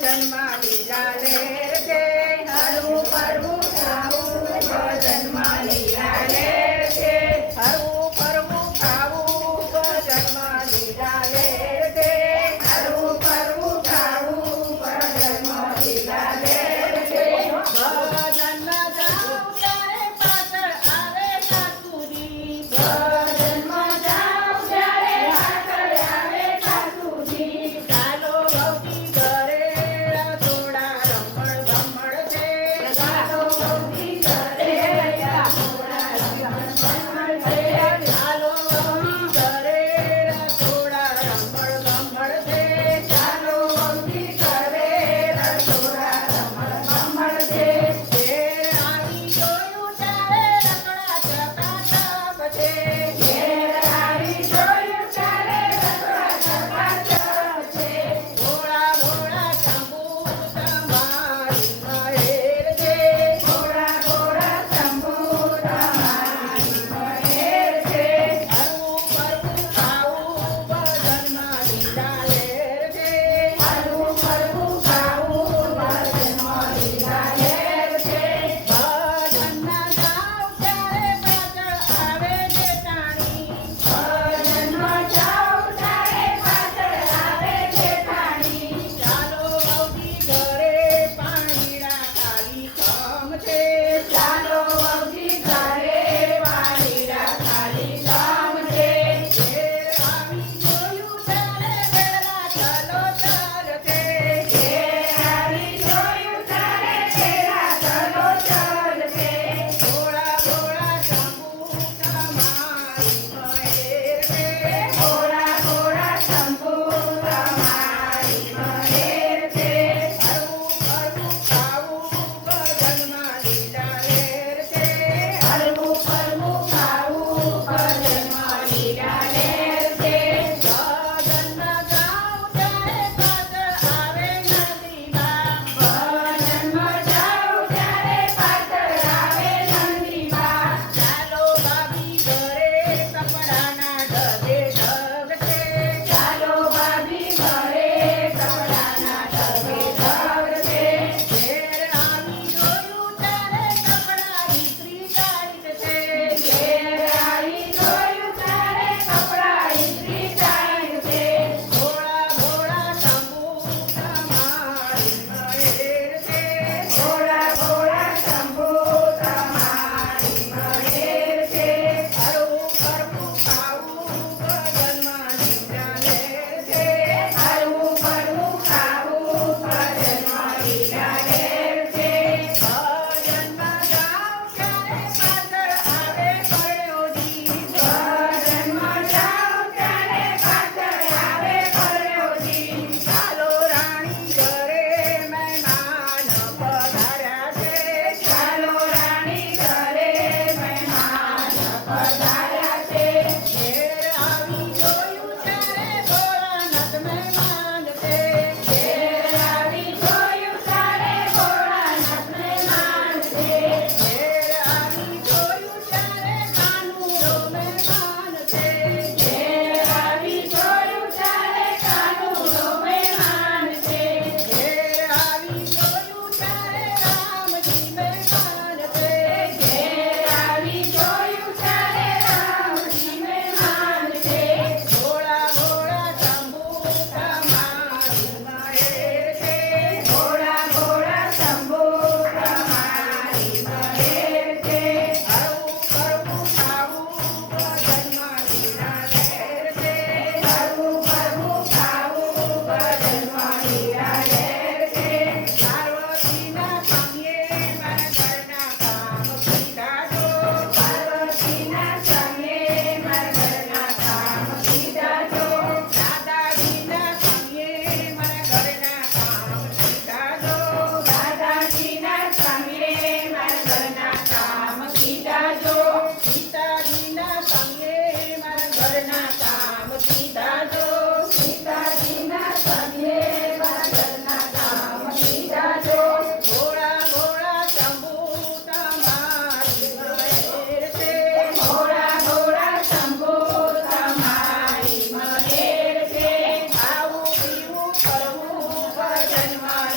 ભજનમાં લીલા લેર છે. હરવું ફરવું ખાવું ભજનમાં લીલા લેર છે. હરવું ફરવું ખાવું ભજનમાં લીલા લેર છે. હરવું ફરવું ખાવું ભજનમાં લીલા લેર છે. ભજનમાં જાઉં ત્યારે પાછળ આવે સાસુજી. ભજનમાં જાઉં ત્યારે પાછળ આવે સાસુજી. ચાલો વહુજી ઘરે રસોડા રમણ ગમણ છે. ચાલો વહુજી ઘરે રસોડા રમણ ગમણ છે. ચાલો વહુજી ઘરે રસોડા રમણ ગમણ છે. ચાલો વહુજી ઘરે રસોડા રમણ ગમણ છે. ઘેર આવી જોયું ત્યારે રસોડા ચકાચક છે. ઘેર આવી જોયું ત્યારે રસોડા ચકાચક છે. ભોળા ભોળા શંભુ તમારી મહેર છે. ભોળા ભોળા શંભુ તમારી મહેર છે. હરવું ફરવું ખાવું ભજનમાં લીલા લેર છે. હરવું ફરવું ખાવું ભજનમાં લીલા લેર છે. ભજનમાં જાઉં ત્યારે પાછળ આવે જેઠાણી. ભજનમાં જાઉં ત્યારે પાછળ આવે જેઠાણી. ચાલો વહુજી ઘરે પાણીડા ખાલી ખમ છે. ચાલો વહુજી ઘરે પાણીડા ખાલી ખમ છે. ઘેર આવી જોયું ત્યારે વેલા ચલો ચાલ છે. ઘેર આવી જોયું ત્યારે વેલા ચલો ચાલ છે. ભોળા ભોળા શંભુ તમારી મહેર છે. ભોળા ભોળા શંભુ તમારી મહેર છે. હરવું ફરવું ખાવું ભજનમાં લીલા લેર છે. હરવું ફરવું ખાવું ભજનમાં લીલા લેર છે. ભજનમાં જાઉં ત્યારે પાછળ આવે નંદીબા. ભજનમાં જાઉં ત્યારે પાછળ આવે નંદીબા. ચાલો ભાભી ઘરે કપડાના ઢગે ઢગ છે. ચાલો ભાભી ઘરે કપડાના ઢગે ઢગ છે. ઘેર આવી જોયું ત્યારે કપડા ઇસ્ત્રી ટાઈટ છે. ઘેર આવી જોયું ત્યારે કપડા ઇસ્ત્રી ટાઈટ છે. ભોળા ભોળા શંભુ તમારી મહેર છે. ભોળા ભોળા શંભુ તમારી મહેર છે. હરવું ફરવું ખાવું ભજનમાં લીલા લેર છે. હરવું ફરવું ખાવું ભજનમાં લીલા લેર છે. ભજનમાં જાઉં ત્યારે પાછળ આવે પરણ્યોજી. ભજનમાં જાઉં ત્યારે પાછળ આવે પરણ્યોજી. ચાલો રાણી ઘરે મહેમાન પધાર્યા છે. ચાલો રાણી ઘરે મહેમાન પધાર્યા છે. ઘેર આવી જોયું ત્યારે ભોળાનાથ મહેમાન છે. ઘેર આવી જોયું ત્યારે ભોળાનાથ મહેમાન છે. ઘેર આવી જોયું ત્યારે કાનુડો મહેમાન છે. ઘેર આવી જોયું ત્યારે કાનુડો મહેમાન છે. ઘેર આવી જોયું ત્યારે રામજી મહેમાન છે. ઘેર આવી જોયું ત્યારે રામજી મહેમાન છે. ભોળા ભોળા શંભુ તમારી મહેર છે. ભોળા ભોળા શંભુ તમારી મહેર છે. હરવું ફરવું ખાવું ભજનમાં લીલા લેર છે. હરવું ફરવું ખાવું ભજનમાં લીલા લેર છે. પાર્વતીના સંગે મારા ઘરના કામ કીધા જો. પાર્વતીના સંગે મારા ઘરના કામ કીધા જો. દાદાજીના સંગે મારા ઘરના કામ કીધા જો. દાદાજીના સંગે મારા ઘરના કામ કીધા જો. સીતાજીના સંગે મારા ઘરના કામ કીધા જો. સીતાજીના સંગે મારા ઘરના કામ કીધા જો. ભોળા ભોળા શંભુ તમારી મહેર છે. ભોળા ભોળા શંભુ તમારી મહેર છે. ખાવું પીવું ફરવું ભજનમાં